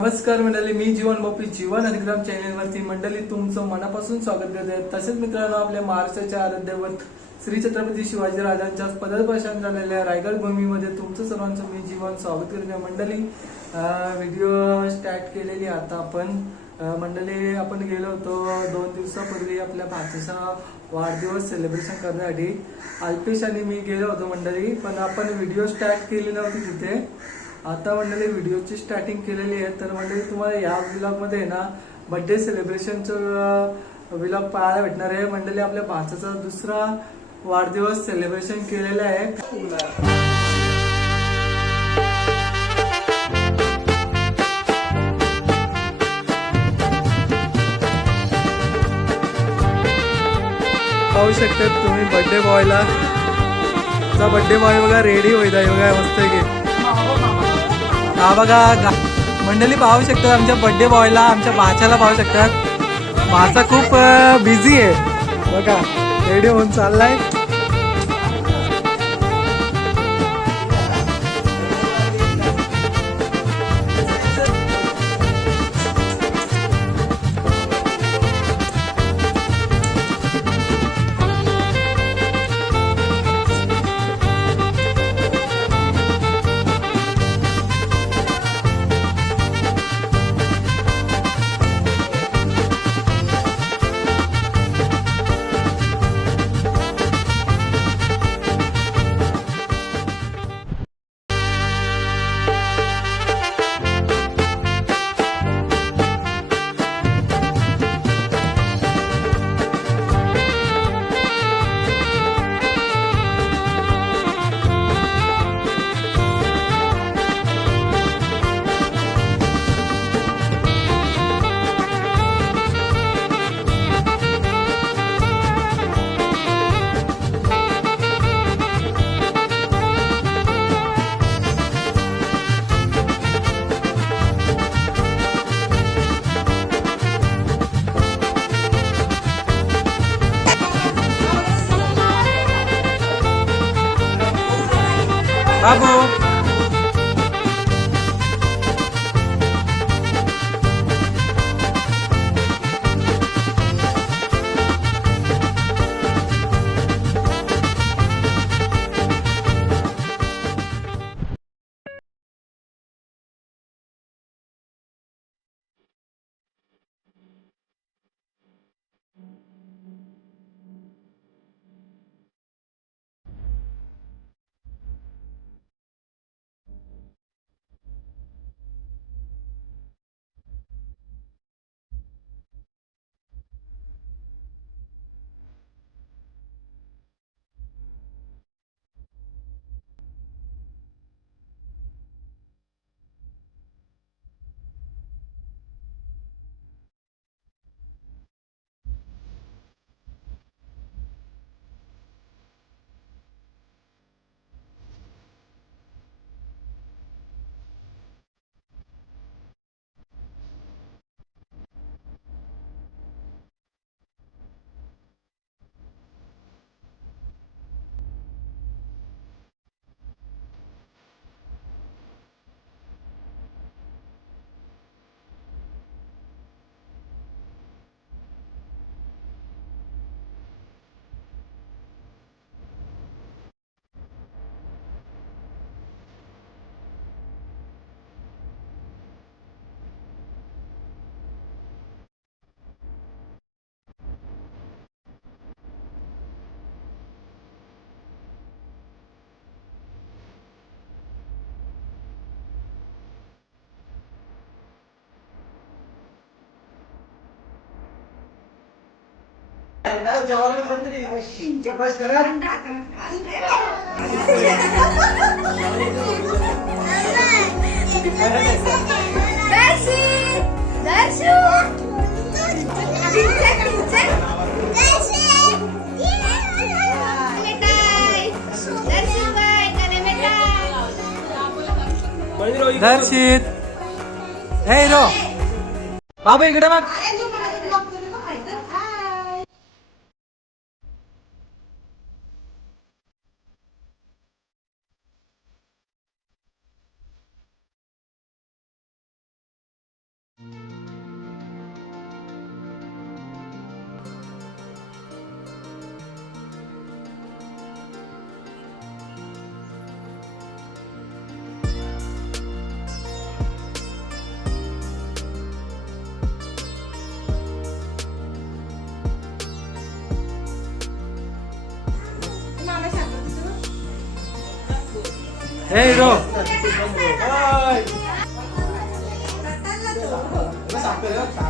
नमस्कार मंडळी मी जीवन बापी जीवन अनुग्राम चॅनेलवरती मंडळी तुमचं मनापासून स्वागत करते. तसेच मित्रांनो आपल्या महाराष्ट्राच्या आराध्यवत श्री छत्रपती शिवाजी राजांच्या पदर्पशन झालेल्या रायगड भूमीमध्ये तुमचं सर्वांचं मी जीवन स्वागत करते. मंडळी व्हिडिओ स्टार्ट केलेली आता आपण. मंडळी आपण गेलो होतो दोन दिवसापूर्वी आपल्या भाचीचा वाढदिवस सेलिब्रेशन करण्यासाठी. अल्पेश आणि मी गेलो होतो मंडळी पण आपण व्हिडिओ स्टार्ट केली नव्हती तिथे. आता मंडळी व्हिडिओची स्टार्टिंग केलेली आहे तर मंडळी तुम्हाला या व्लॉगमध्ये ना बर्थडे सेलिब्रेशनचं व्लॉग पाहायला भेटणार आहे. मंडळी आपल्या भाचाचा दुसरा वाढदिवस सेलिब्रेशन केलेला आहे. पाहू शकतात तुम्ही बर्थडे बॉयला बर्थडे बॉय बघा रेडी होईत आहे मस्त की. हा बघा मंडळी पाहू शकतात आमच्या बर्थडे बॉयला आमच्या भाच्याला पाहू शकतात. भाचा खूप बिझी आहे. बघा रेडी होऊन चाललाय. बाबू दर्शित. हे हिरो बाबू इकडे मग. हे हिरो हा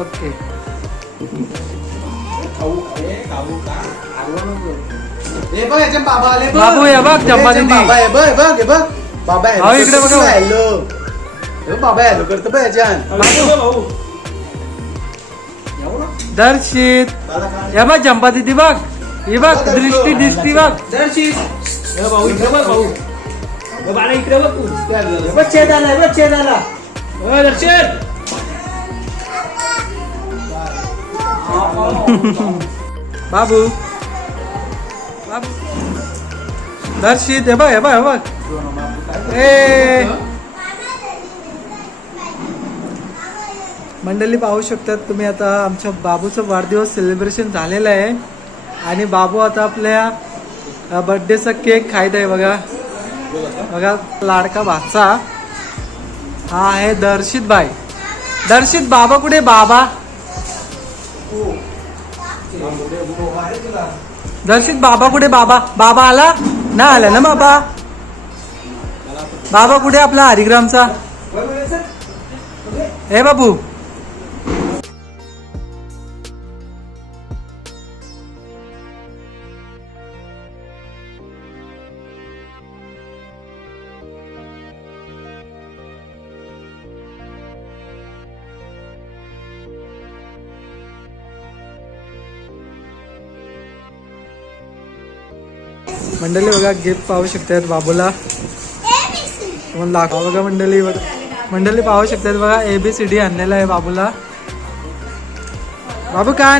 ओके. हे बघ बाबा बघ. हे बघ, चंपा दीदी. बाबा हे बघ हे बघ हे बघ. बाबा इकडे बघा. हॅलो हे बघ, बाबा हॅलो करतो बघ याच्यान दर्शित. हे बघ चंपा दिदी बघ. ही बघ दृष्टी दिसती बघ. हे बघ छेद आला हे बघ छेद आला बाबू. बाबू. दर्शित हे बघ हे बघ हे बघ. ए. मंडळी पाहू शकतात तुम्ही आता आमच्या बाबूचं वाढदिवस सेलिब्रेशन झालेलं आहे. आणि बाबू आता आपल्या बर्थडेचा केक खायत आहे बघा. बघा लाडका भाचा. हा आहे दर्शित बाई दर्शित बाबा कुठे बाबा. दर्शित बाबा कुठे? बाबा बाबा आला? ना आला ना बाबा? बाबा कुठे आपला हरिग्रामचा? हे बाबू मंडळी बघा गिफ्ट पाहू शकतात बाबूला. तुम्हाला दाखवा बघा मंडळी मंडळी पाहू शकतात बघा ए बी सी डी आणलेला आहे बाबूला. बाबू काय